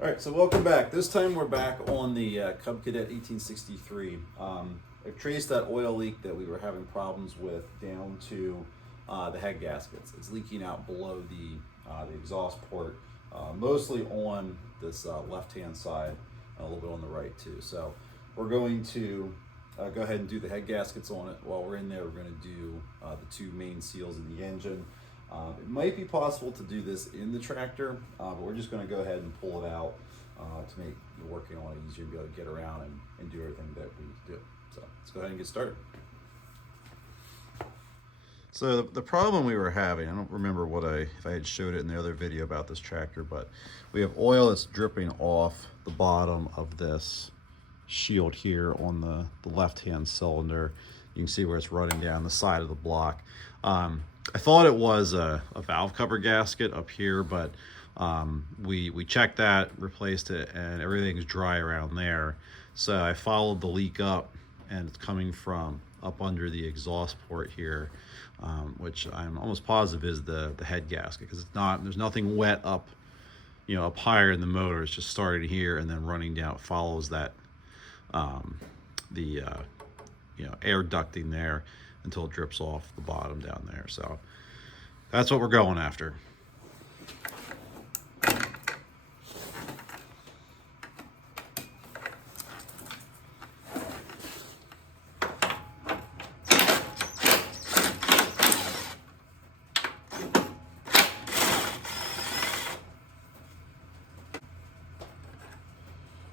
All right, so welcome back. This time we're back on the Cadet 1863. I've traced that oil leak that we were having problems with down to the head gaskets. It's leaking out below the exhaust port, mostly on this left-hand side, and a little bit on the right too. So we're going to go ahead and do the head gaskets on it. While we're in there, we're going to do the two main seals in the engine. It might be possible to do this in the tractor, but we're just going to go ahead and pull it out to make working on it easier and be able to get around and do everything that we need to do. So let's go ahead and get started. So the problem we were having, I don't remember if I had showed it in the other video about this tractor, but we have oil that's dripping off the bottom of this shield here on the left-hand cylinder. You can see where it's running down the side of the block. I thought it was a valve cover gasket up here, but we checked that, replaced it, and everything's dry around there. So I followed the leak up, and it's coming from up under the exhaust port here, which I'm almost positive is the head gasket, because there's nothing wet up, up higher in the motor. It's just starting here and then running down. It follows that air ducting there until it drips off the bottom down there. So that's what we're going after.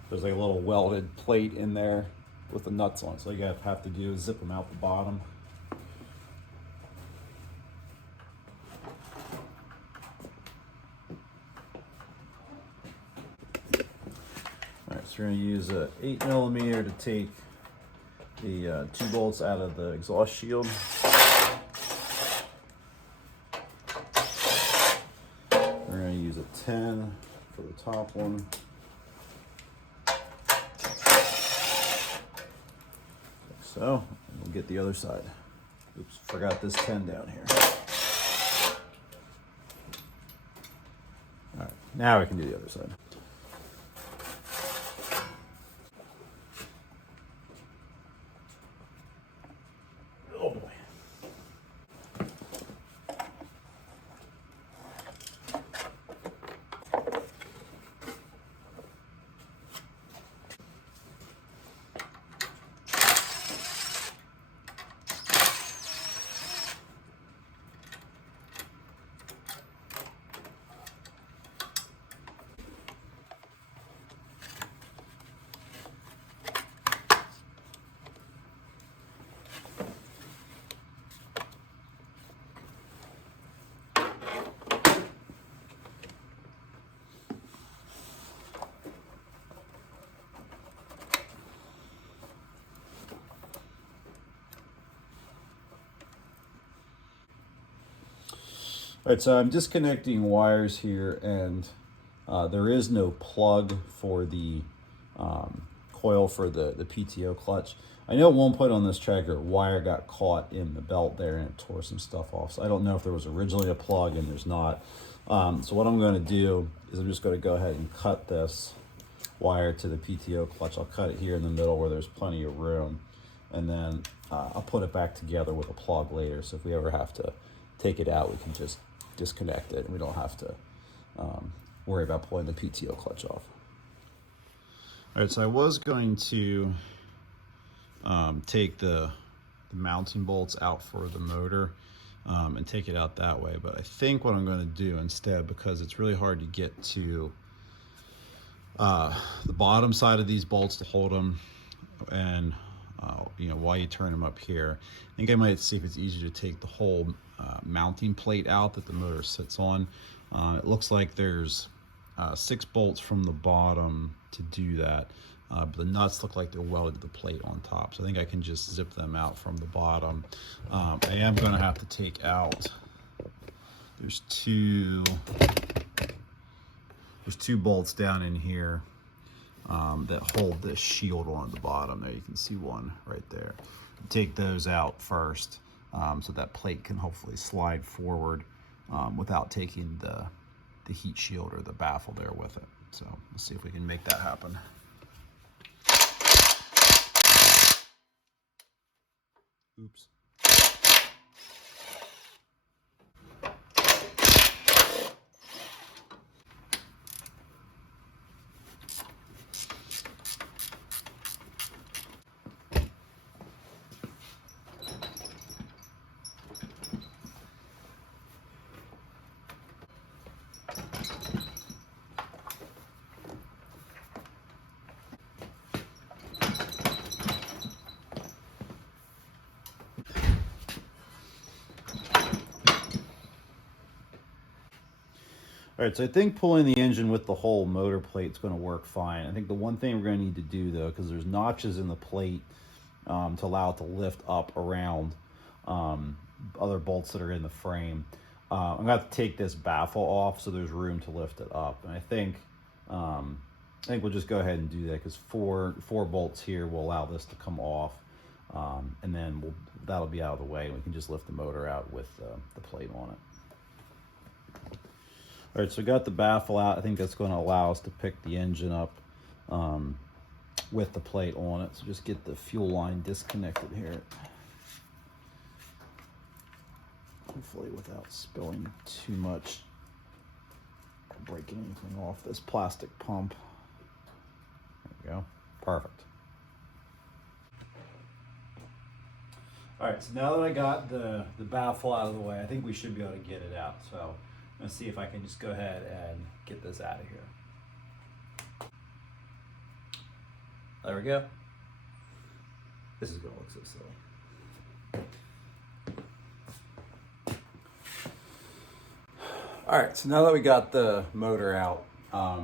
There's like a little welded plate in there with the nuts on it. So all you have to do is zip them out the bottom. All right, so we're going to use an 8mm to take the 2 bolts out of the exhaust shield. We're going to use a 10 for the top one. So we'll get the other side. Oops, forgot this 10 down here. All right, now we can do the other side. Oh boy. All right, so I'm disconnecting wires here, and there is no plug for the coil for the PTO clutch. I know at one point on this tractor, a wire got caught in the belt there and it tore some stuff off. So I don't know if there was originally a plug, and there's not. So what I'm going to do is I'm just going to go ahead and cut this wire to the PTO clutch. I'll cut it here in the middle where there's plenty of room, and then I'll put it back together with a plug later. So if we ever have to take it out, we can just disconnect it and we don't have to worry about pulling the PTO clutch off. All right, so I was going to take the mounting bolts out for the motor and take it out that way, but I think what I'm going to do instead, because it's really hard to get to the bottom side of these bolts to hold them, and while you turn them up here, I think I might see if it's easier to take the whole mounting plate out that the motor sits on. It looks like there's 6 bolts from the bottom to do that, but the nuts look like they're welded to the plate on top, so I think I can just zip them out from the bottom. I am going to have to take out, there's two bolts down in here that hold this shield on at the bottom. There you can see one right there. Take those out first, so that plate can hopefully slide forward without taking the the heat shield or the baffle there with it. So let's see if we can make that happen. Oops. All right, so I think pulling the engine with the whole motor plate is going to work fine. I think the one thing we're going to need to do, though, because there's notches in the plate to allow it to lift up around other bolts that are in the frame. I'm going to have to take this baffle off so there's room to lift it up. And I think we'll just go ahead and do that, because four bolts here will allow this to come off, and then that'll be out of the way. We can just lift the motor out with the plate on it. All right, so we got the baffle out. I think that's going to allow us to pick the engine up with the plate on it. So just get the fuel line disconnected here. Hopefully without spilling too much or breaking anything off this plastic pump. There we go. Perfect. All right, so now that I got the baffle out of the way, I think we should be able to get it out. So let's see if I can just go ahead and get this out of here. There we go. This is gonna look so silly. All right, so now that we got the motor out, I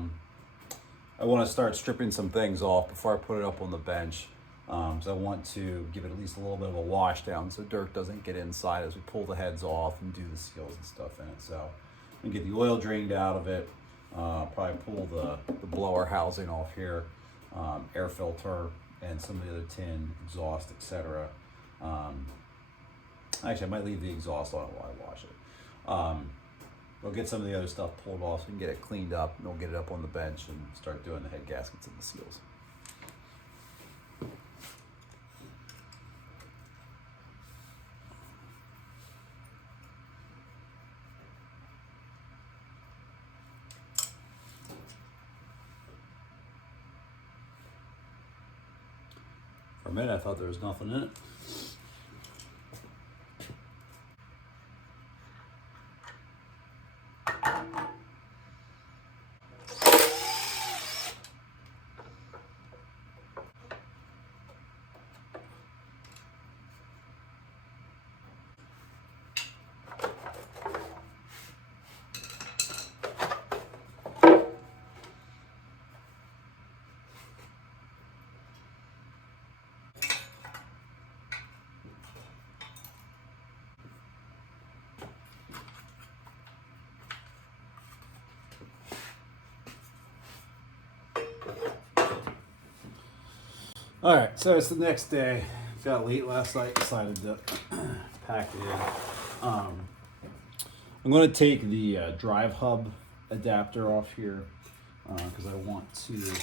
want to start stripping some things off before I put it up on the bench. So I want to give it at least a little bit of a wash down so dirt doesn't get inside as we pull the heads off and do the seals and stuff in it. So and get the oil drained out of it, probably pull the blower housing off here, air filter, and some of the other tin, exhaust, etc. Actually, I might leave the exhaust on while I wash it. We'll get some of the other stuff pulled off so we can get it cleaned up, and we'll get it up on the bench and start doing the head gaskets and the seals. For a minute, I thought there was nothing in it. All right, so it's the next day. Got late last night, decided to pack it in. I'm going to take the drive hub adapter off here because I want to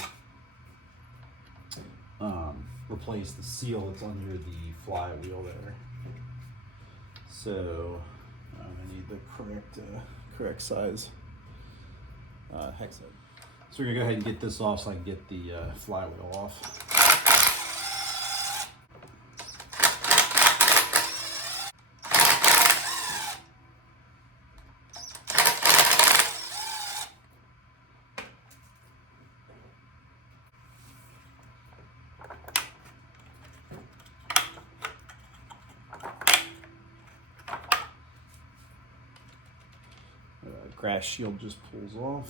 replace the seal that's under the flywheel there. So I need the correct size hex head. So we're going to go ahead and get this off so I can get the flywheel off. Grass shield just pulls off.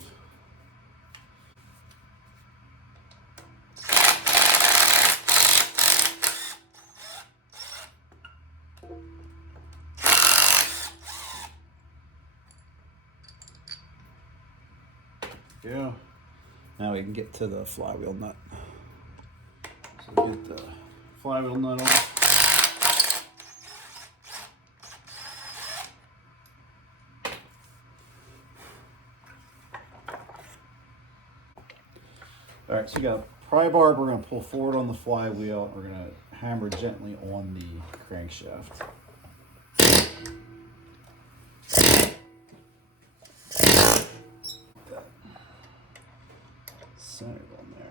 Yeah. Now we can get to the flywheel nut. So get the flywheel nut off. All right, so we got a pry bar. We're going to pull forward on the flywheel. We're going to hammer gently on the crankshaft. Centered on there.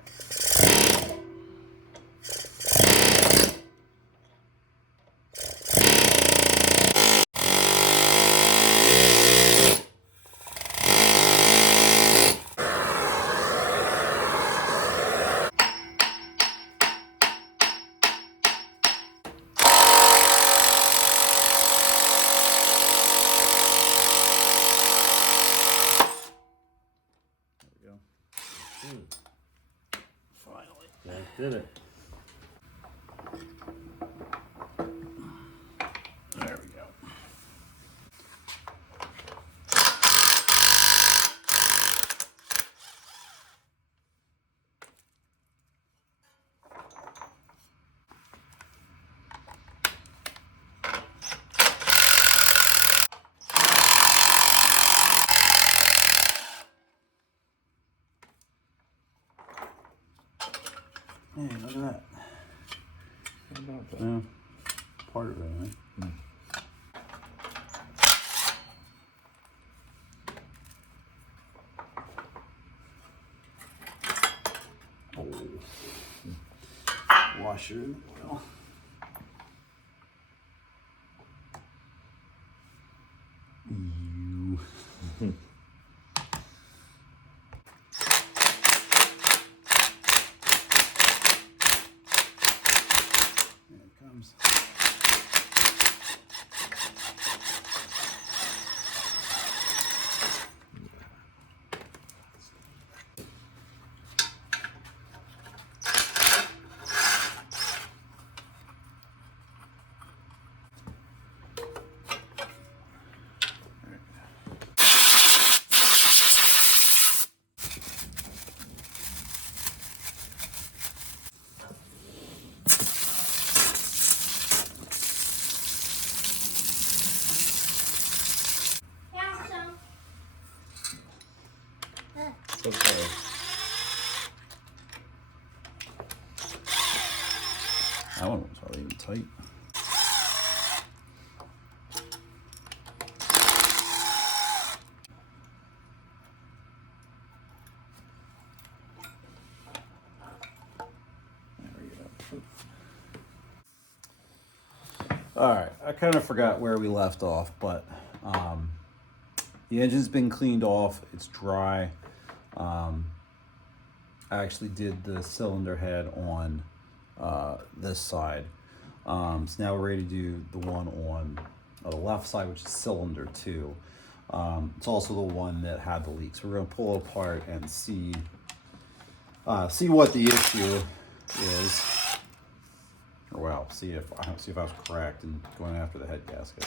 Finally. That did it. There we go. Hey, look at that. What about that? Yeah, part of it, right? Mm. Oh. Washer in the oil. You. There it comes. It's okay. That one was hardly even tight. There we go. All right, I kind of forgot where we left off, but the engine's been cleaned off. It's dry. I actually did the cylinder head on this side. So now we're ready to do the one on the left side, which is cylinder 2. It's also the one that had the leaks. We're going to pull it apart and see what the issue is, or well, see if I was correct in going after the head gasket.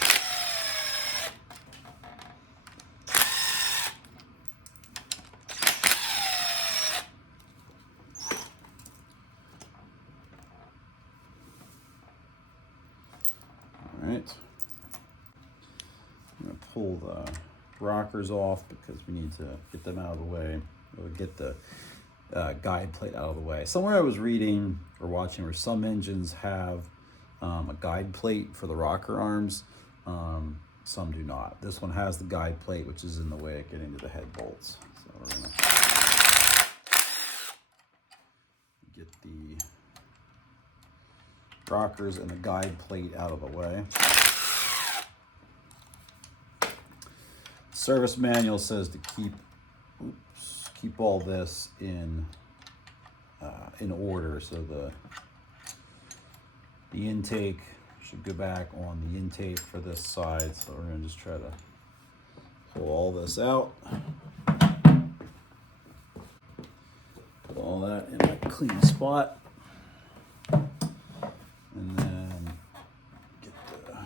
All right, I'm going to pull the rockers off because we need to get them out of the way, or get the guide plate out of the way. Somewhere I was reading or watching where some engines have a guide plate for the rocker arms. Some do not. This one has the guide plate, which is in the way of getting to the head bolts. So we're gonna get the rockers and the guide plate out of the way. Service manual says to keep all this in order, so the intake should go back on the intake for this side. So we're gonna just try to pull all this out, put all that in a clean spot, and then get the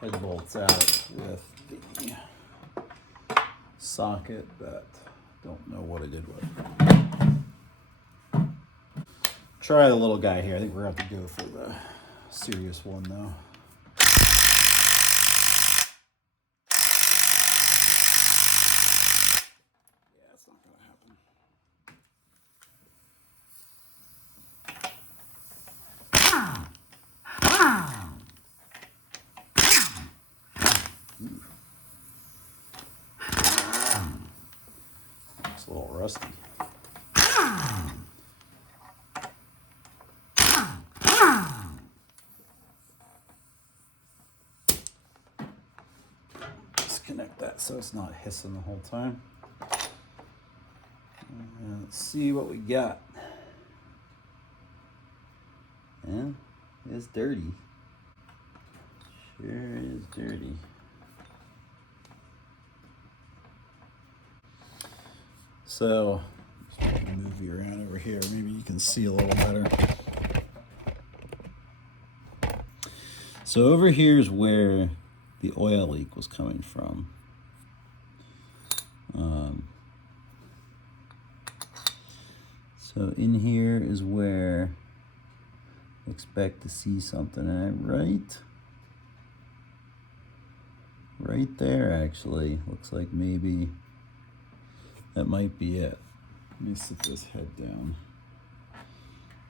head bolts out with the socket that don't know what I did with. Try the little guy here. I think we're gonna have to go for the serious one though. Yeah, it's not gonna happen. It's a little rusty. Disconnect that so it's not hissing the whole time. And let's see what we got. Yeah, it's dirty. Sure is dirty. So, let's move you around over here. Maybe you can see a little better. So over here is where the oil leak was coming from. So in here is where I expect to see something right there actually. Looks like maybe that might be it. Let me sit this head down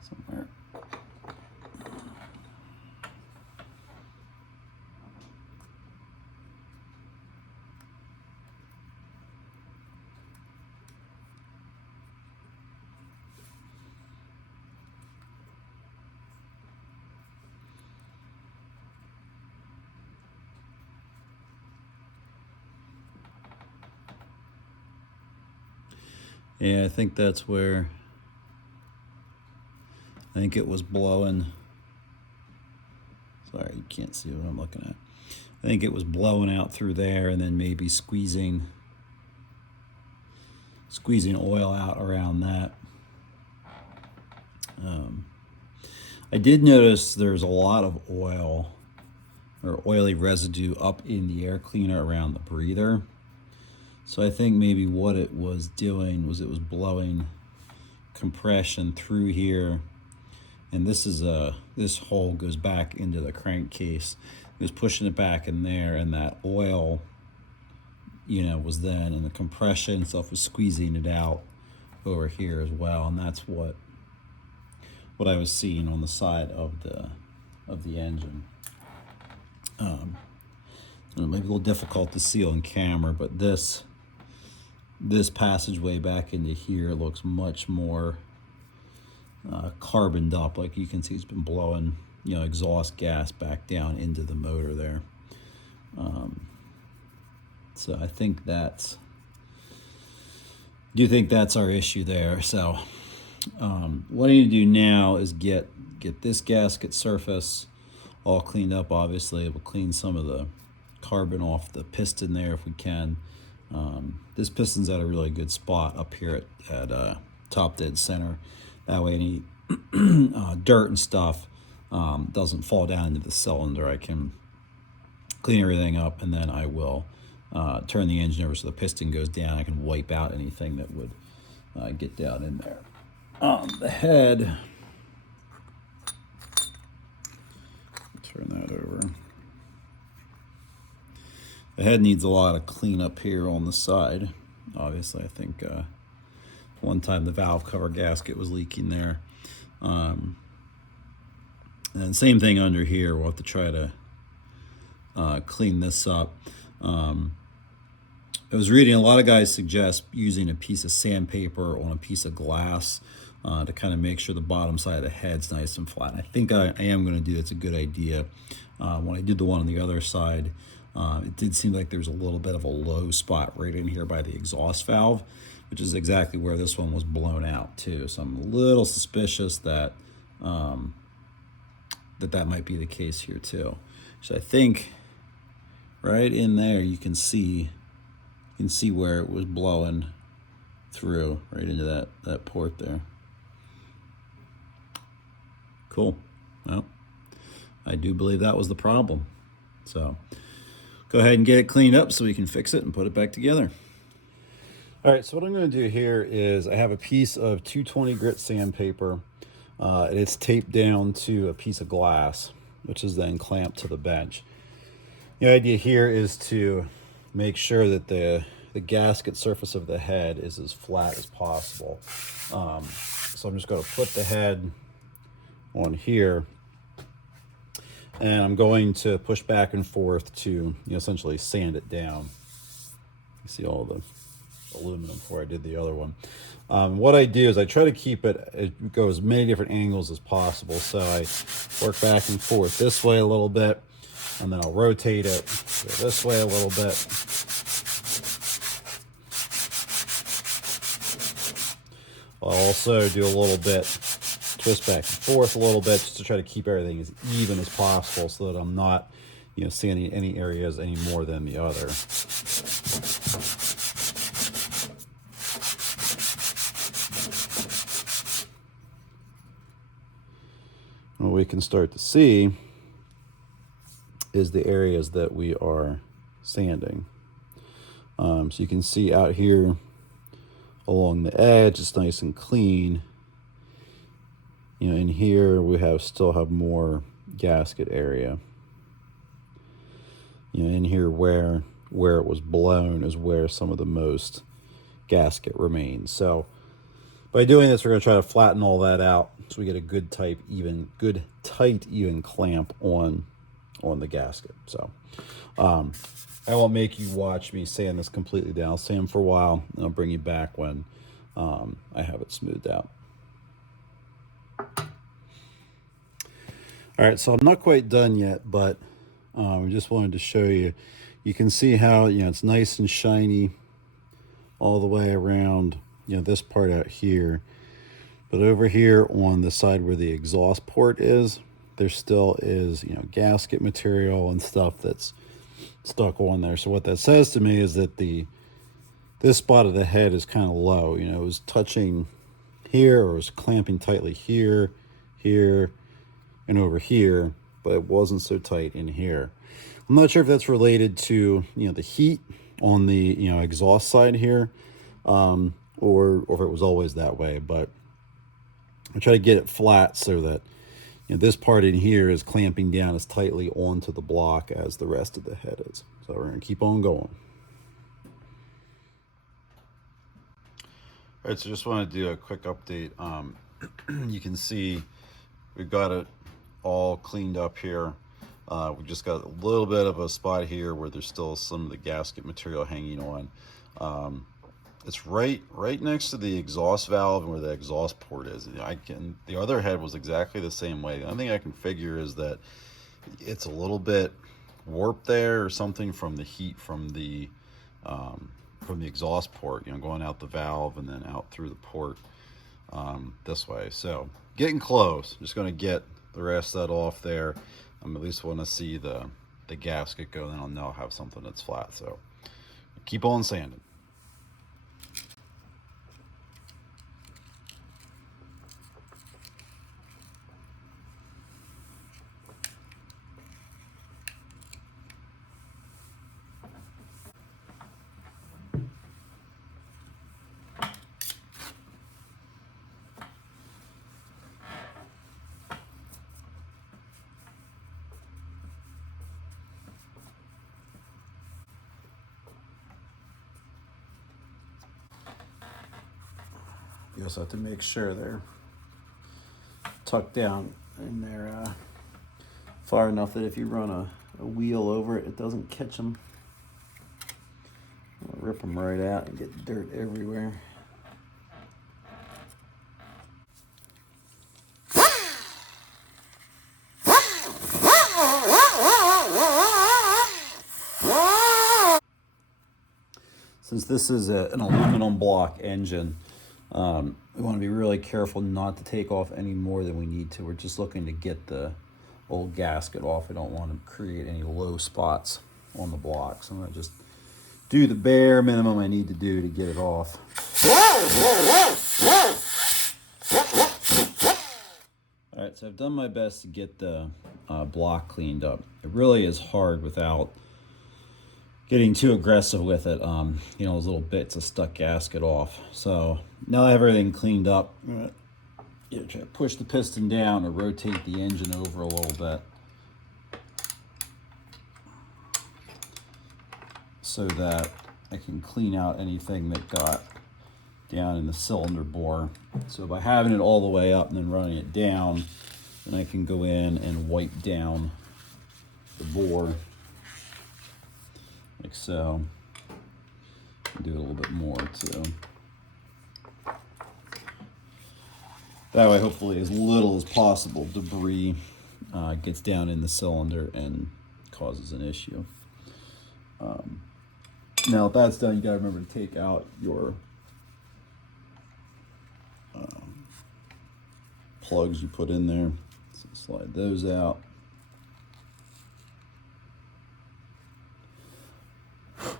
somewhere. Yeah, I think that's where, I think it was blowing. Sorry, you can't see what I'm looking at. I think it was blowing out through there and then maybe squeezing oil out around that. I did notice there's a lot of oil or oily residue up in the air cleaner around the breather. So I think maybe what it was doing was it was blowing compression through here, and this hole goes back into the crankcase. It was pushing it back in there, and that oil, was then, and the compression itself was squeezing it out over here as well, and that's what I was seeing on the side of the engine. It might be a little difficult to see on camera, but this passageway back into here looks much more carboned up. Like you can see, it's been blowing, exhaust gas back down into the motor there. So I think that's our issue there. So what I need to do now is get this gasket surface all cleaned up. Obviously, we'll clean some of the carbon off the piston there if we can. This piston's at a really good spot up here at top dead center. That way any dirt and stuff doesn't fall down into the cylinder. I can clean everything up, and then I will turn the engine over so the piston goes down. I can wipe out anything that would get down in there. The head, turn that over. The head needs a lot of cleanup here on the side. Obviously, I think one time the valve cover gasket was leaking there. And same thing under here. We'll have to try to clean this up. I was reading a lot of guys suggest using a piece of sandpaper on a piece of glass to kind of make sure the bottom side of the head's nice and flat. And I think I am going to do that's a good idea. When I did the one on the other side, it did seem like there's a little bit of a low spot right in here by the exhaust valve, which is exactly where this one was blown out too. So I'm a little suspicious that that might be the case here too. So I think right in there you can see where it was blowing through right into that port there. Cool. Well, I do believe that was the problem. So go ahead and get it cleaned up so we can fix it and put it back together. All right, so what I'm going to do here is I have a piece of 220 grit sandpaper. And it's taped down to a piece of glass, which is then clamped to the bench. The idea here is to make sure that the gasket surface of the head is as flat as possible. So I'm just going to put the head on here, and I'm going to push back and forth to essentially sand it down. You see all the aluminum before I did the other one. What I do is I try to keep it go as many different angles as possible. So I work back and forth this way a little bit, and then I'll rotate it, go this way a little bit. I'll also do a little bit, twist back and forth a little bit, just to try to keep everything as even as possible, so that I'm not, seeing any areas any more than the other. What we can start to see is the areas that we are sanding. So you can see out here along the edge, it's nice and clean. In here we still have more gasket area. In here where it was blown is where some of the most gasket remains. So by doing this, we're going to try to flatten all that out so we get a good tight, even clamp on the gasket. So I won't make you watch me sand this completely down. I'll sand for a while, and I'll bring you back when I have it smoothed out. All right, so I'm not quite done yet, but I just wanted to show you. You can see how it's nice and shiny all the way around. This part out here, but over here on the side where the exhaust port is, there still is gasket material and stuff that's stuck on there. So what that says to me is that this spot of the head is kind of low. It was touching here, or it was clamping tightly here, and over here, but it wasn't so tight in here. I'm not sure if that's related to the heat on the exhaust side here, or if it was always that way. But I try to get it flat so that this part in here is clamping down as tightly onto the block as the rest of the head is. So we're going to keep on going. All right, so just want to do a quick update. You can see we've got it all cleaned up here. We just got a little bit of a spot here where there's still some of the gasket material hanging on. It's right next to the exhaust valve and where the exhaust port is. The other head was exactly the same way. The only thing I can figure is that it's a little bit warped there or something from the heat from the exhaust port, going out the valve and then out through the port this way. So getting close. Just going to get the rest of that off there. I at least want to see the gasket go, then I'll know I'll have something that's flat. So keep on sanding. You also have to make sure they're tucked down and they're far enough that if you run a wheel over it, it doesn't catch them. Rip them right out and get dirt everywhere. Since this is an aluminum block engine, we want to be really careful not to take off any more than we need to. We're just looking to get the old gasket off. We don't want to create any low spots on the block. So I'm going to just do the bare minimum I need to do to get it off. All right, so I've done my best to get the block cleaned up. It really is hard without getting too aggressive with it. Those little bits of stuck gasket off. So now I have everything cleaned up. I'm gonna try to push the piston down or rotate the engine over a little bit so that I can clean out anything that got down in the cylinder bore. So by having it all the way up and then running it down, then I can go in and wipe down the bore like so. Do a little bit more too. That way, hopefully, as little as possible debris gets down in the cylinder and causes an issue. Now, if that's done, you gotta remember to take out your plugs you put in there. So slide those out. Take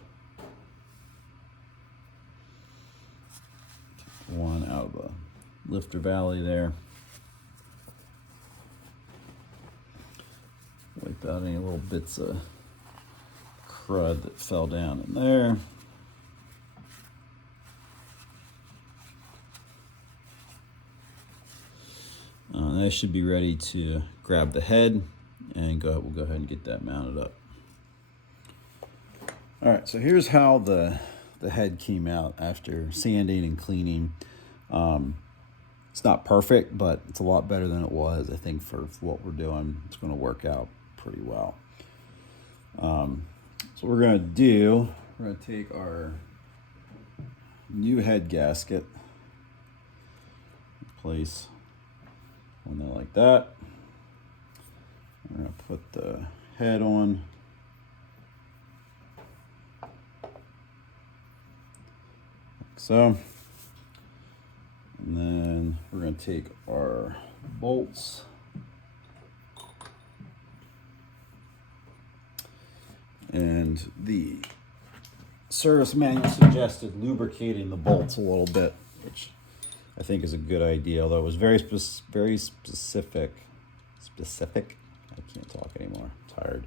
one out of the lifter valley there. Wipe out any little bits of crud that fell down in there. That should be ready to grab the head and we'll go ahead and get that mounted up. All right, so here's how the head came out after sanding and cleaning. It's not perfect, but it's a lot better than it was. I think for what we're doing, it's going to work out pretty well. So what we're going to do, we're going to take our new head gasket, place one there like that. We're going to put the head on. Like so. And then we're going to take our bolts. And the service manual suggested lubricating the bolts a little bit, which I think is a good idea, although it was very specific. I can't talk anymore, I'm tired.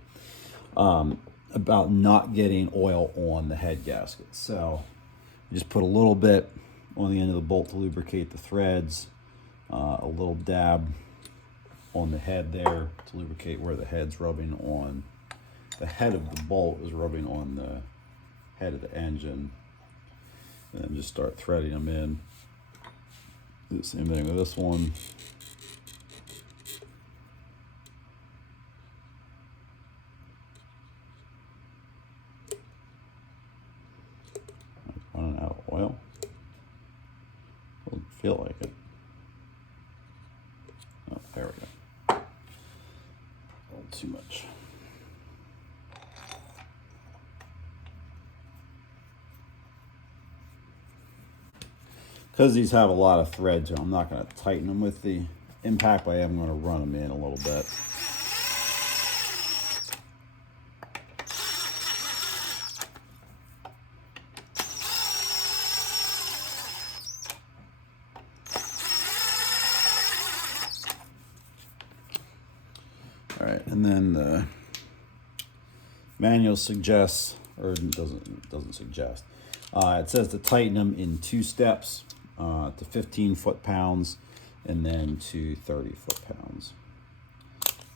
About not getting oil on the head gasket. So you just put a little bit on the end of the bolt to lubricate the threads, a little dab on the head there to lubricate where the head's rubbing on. The head of the bolt is rubbing on the head of the engine, and then just start threading them in. Do the same thing with this one. Running out of oil. Doesn't feel like it. Oh, there we go. A little too much. Because these have a lot of threads, I'm not going to tighten them with the impact, but I am going to run them in a little bit. All right, and then the manual suggests, or doesn't suggest. It says to tighten them in 2 steps. To 15 foot-pounds and then to 30 foot-pounds.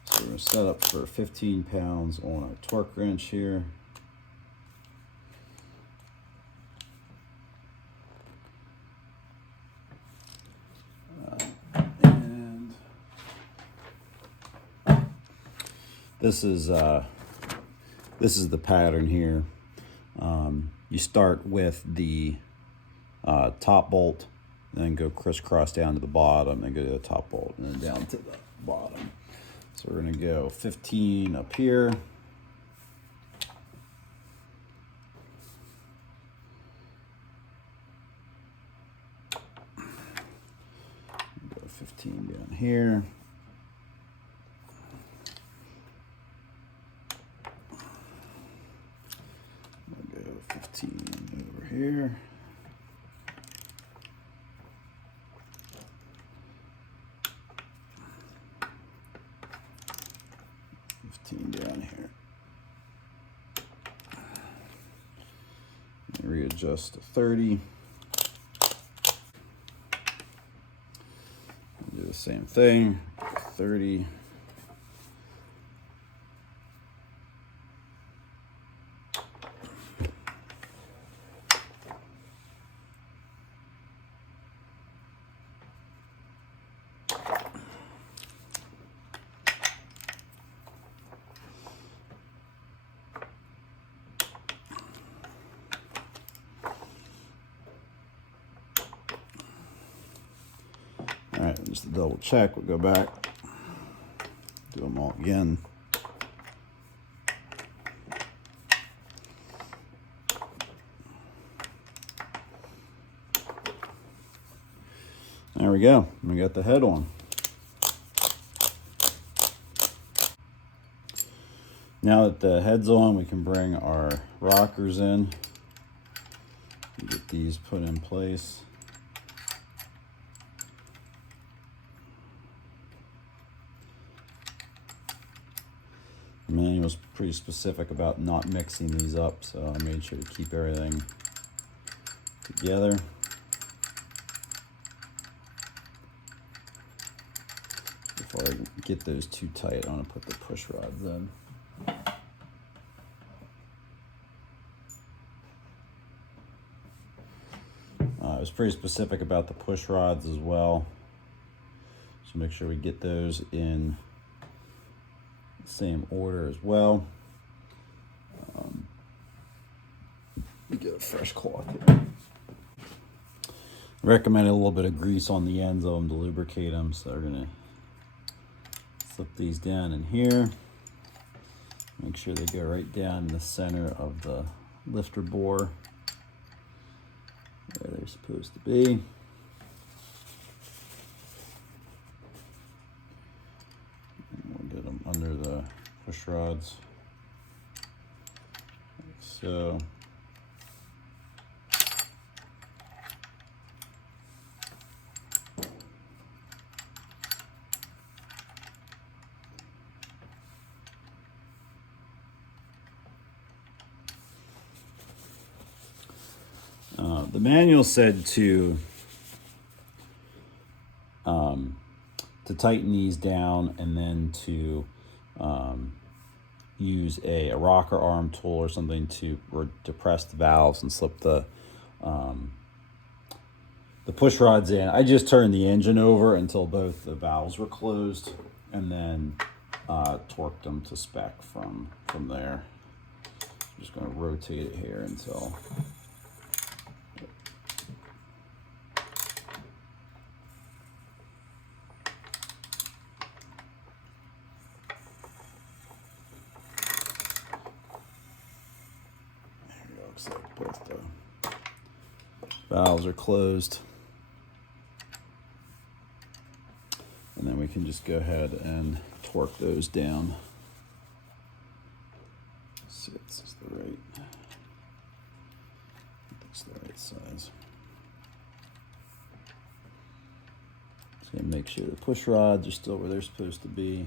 So we're going to set up for 15 pounds on our torque wrench here. And this is the pattern here. You start with the top bolt, then go crisscross down to the bottom, and go to the top bolt, and then down to the bottom. So we're going to go 15 up here. Go 15 down here. We'll go 15 over here. 15 down here. And readjust to 30. Do the same thing, 30. just to double check, we'll go back, do them all again. There we go. We got the head on. Now that the head's on, we can bring our rockers in. Get these put in place. The manual's pretty specific about not mixing these up, so I made sure to keep everything together. Before I get those too tight, I want to put the push rods in. I was pretty specific about the push rods as well, so make sure we get those in the same order as well. Get a fresh cloth here. I recommend a little bit of grease on the ends of them to lubricate them, so we're going to slip these down in here. Make sure they go right down in the center of the lifter bore, where they're supposed to be. And we'll get them under the push rods, like so. The manual said to tighten these down and then to use a rocker arm tool or something to depress the valves and slip the push rods in. I just turned the engine over until both the valves were closed and then torqued them to spec from there. I'm just going to rotate it here until looks like both the valves are closed. And then we can just go ahead and torque those down. Let's see if this is the right, that's the right size. Just gonna make sure the push rods are still where they're supposed to be.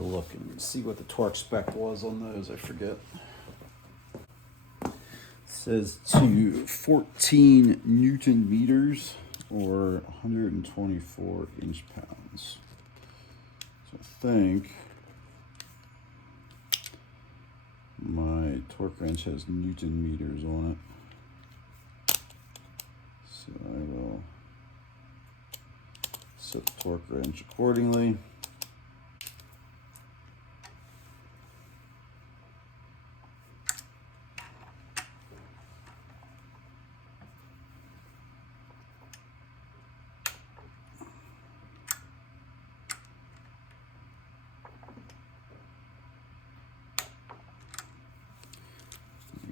Look and see what the torque spec was on those. I forget. It says to 14 Newton meters or 124 inch-pounds. So I think my torque wrench has Newton meters on it. So I will set the torque wrench accordingly.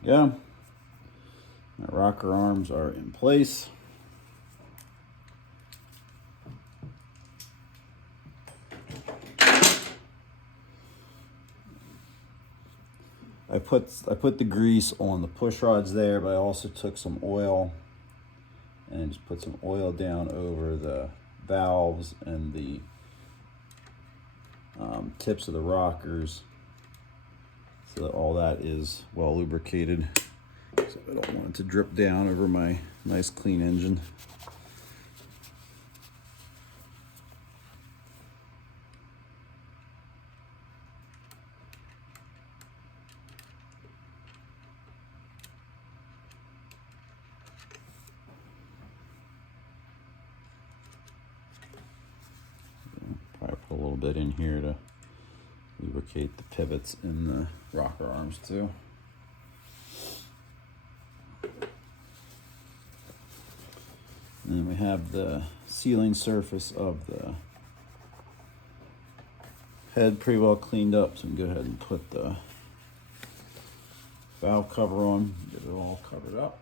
Go. My rocker arms are in place. I put the grease on the push rods there, but I also took some oil and just put some oil down over the valves and the tips of the rockers, so that all that is well lubricated. So I don't want it to drip down over my nice clean engine. little bit in here to lubricate the pivots in the rocker arms too. And then we have the sealing surface of the head pretty well cleaned up, so we can go ahead and put the valve cover on, get it all covered up.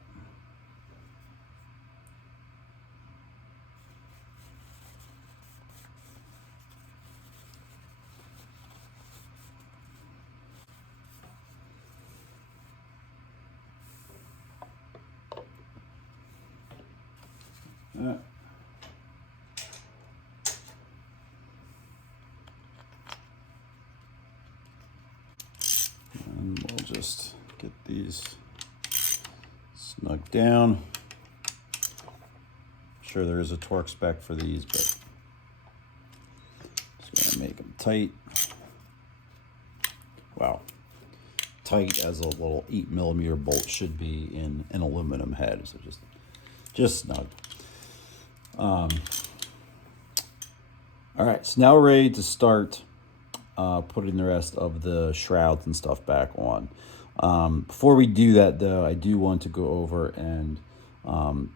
And we'll just get these snug down. Sure, there is a torque spec for these, but just gonna make them tight. Wow, tight as a little 8mm bolt should be in an aluminum head. So just snug. All right, so now we're ready to start putting the rest of the shrouds and stuff back on. Before we do that, though, I do want to go over and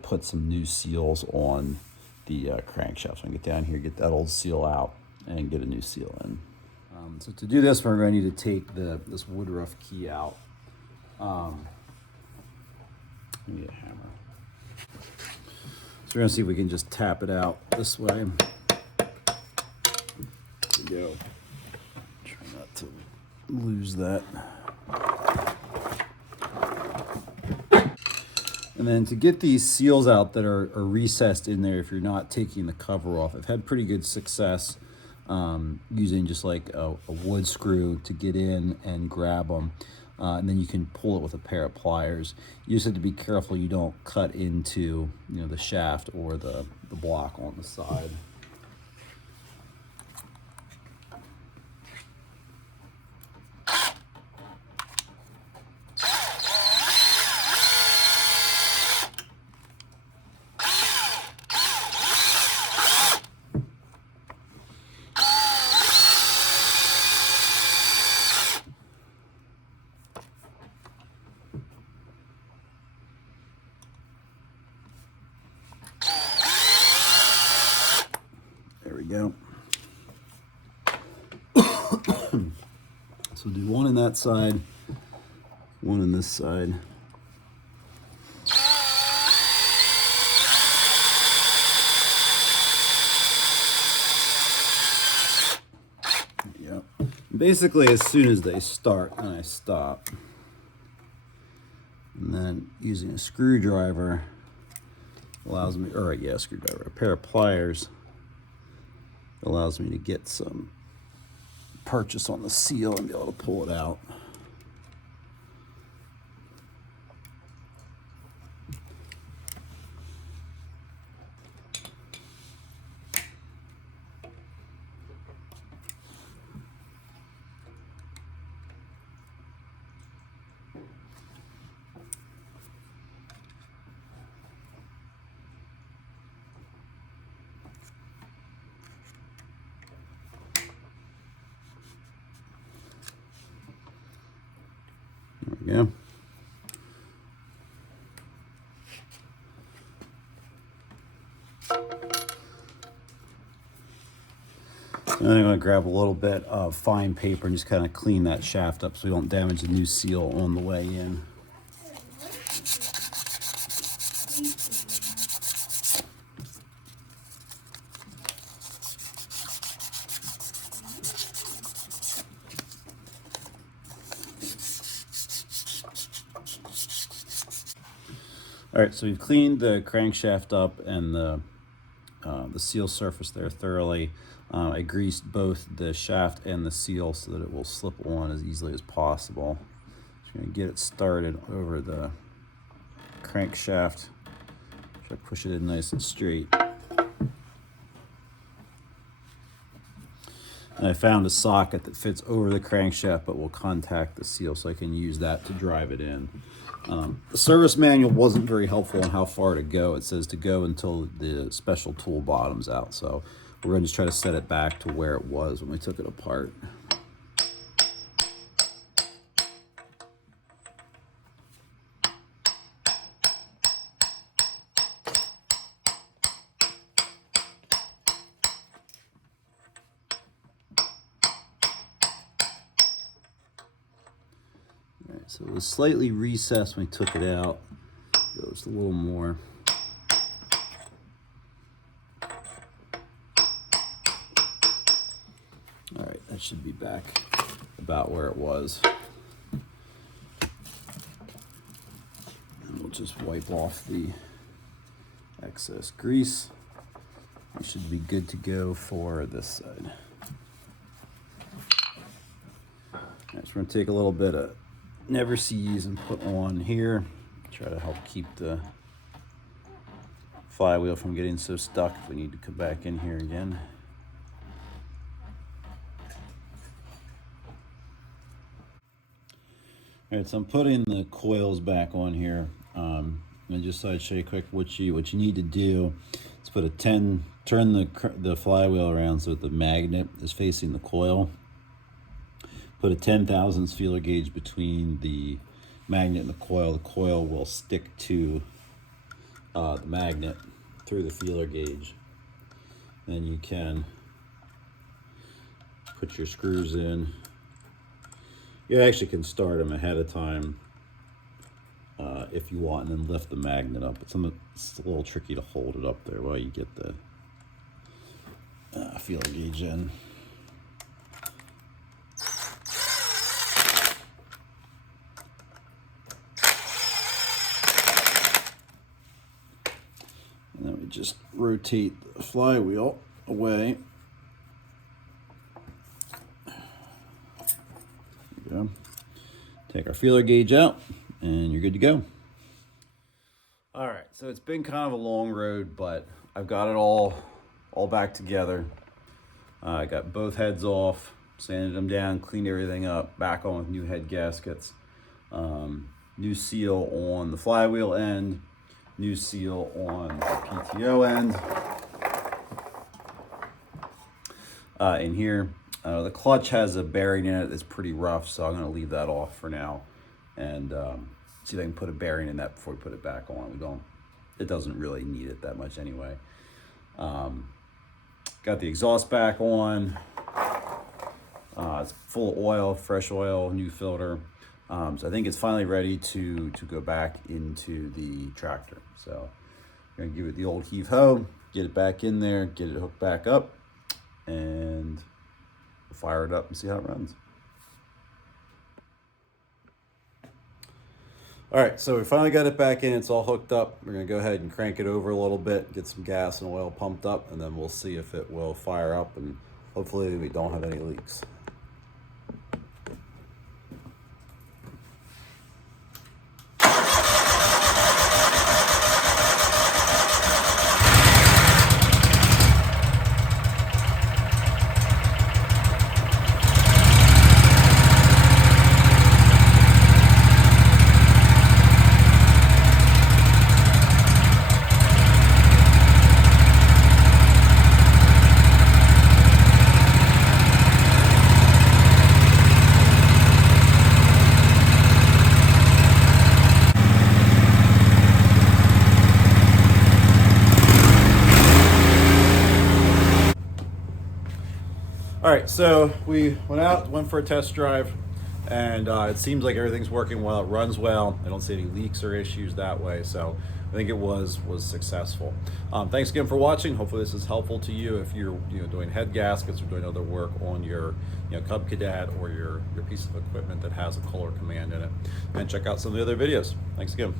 put some new seals on the crankshaft. So I can get down here, get that old seal out, and get a new seal in. So to do this, we're going to need to take this Woodruff key out. Need a hammer. So we're going to see if we can just tap it out this way. There we go. Try not to lose that. And then to get these seals out that are recessed in there, if you're not taking the cover off, I've had pretty good success using just like a wood screw to get in and grab them. And then you can pull it with a pair of pliers. You just have to be careful you don't cut into, you know, the shaft or the block on the side. Go. So do one on that side, one on this side. Yep. Basically, as soon as they start, and I stop, and then using a screwdriver allows me, or yeah, screwdriver, a pair of pliers. Allows me to get some purchase on the seal and be able to pull it out. There we go. And I'm going to grab a little bit of fine paper and just kind of clean that shaft up so we don't damage the new seal on the way in. All right, so we've cleaned the crankshaft up and the seal surface there thoroughly. I greased both the shaft and the seal so that it will slip on as easily as possible. Just going to get it started over the crankshaft. Try to push it in nice and straight. And I found a socket that fits over the crankshaft but will contact the seal, so I can use that to drive it in. The service manual wasn't very helpful on how far to go. It says to go until the special tool bottoms out. So We're going to just try to set it back to where it was when we took it apart. So it was slightly recessed when we took it out. Goes a little more. All right, that should be back about where it was. And we'll just wipe off the excess grease. We should be good to go for this side. All right, so we're gonna take a little bit of Never Sees and put on here. Try to help keep the flywheel from getting so stuck if we need to come back in here again. All right, so I'm putting the coils back on here. And just so I show you quick what you need to do is put a turn the flywheel around so that the magnet is facing the coil. Put a 10,000ths feeler gauge between the magnet and the coil. The coil will stick to the magnet through the feeler gauge. Then you can put your screws in. You actually can start them ahead of time if you want, and then lift the magnet up. It's a little tricky to hold it up there while you get the feeler gauge in. And then we just rotate the flywheel away. There we go. Take our feeler gauge out, and you're good to go. All right, so it's been kind of a long road, but I've got it all back together. I got both heads off, sanded them down, cleaned everything up, back on with new head gaskets, new seal on the flywheel end, new seal on the PTO end. In here, the clutch has a bearing in it that's pretty rough, so I'm going to leave that off for now and see if I can put a bearing in that before we put it back on. It doesn't really need it that much anyway. Got the exhaust back on. It's full of oil, fresh oil, new filter. So I think it's finally ready to go back into the tractor. So I'm gonna give it the old heave ho, get it back in there, get it hooked back up, and fire it up and see how it runs. All right, so we finally got it back in. It's all hooked up. We're gonna go ahead and crank it over a little bit, get some gas and oil pumped up, and then we'll see if it will fire up, and hopefully we don't have any leaks. All right, so we went for a test drive, and it seems like everything's working well. It runs well. I don't see any leaks or issues that way, so I think it was successful. Thanks again for watching. Hopefully this is helpful to you if you're doing head gaskets or doing other work on your Cub Cadet or your piece of equipment that has a Kohler command in it. And check out some of the other videos. Thanks again.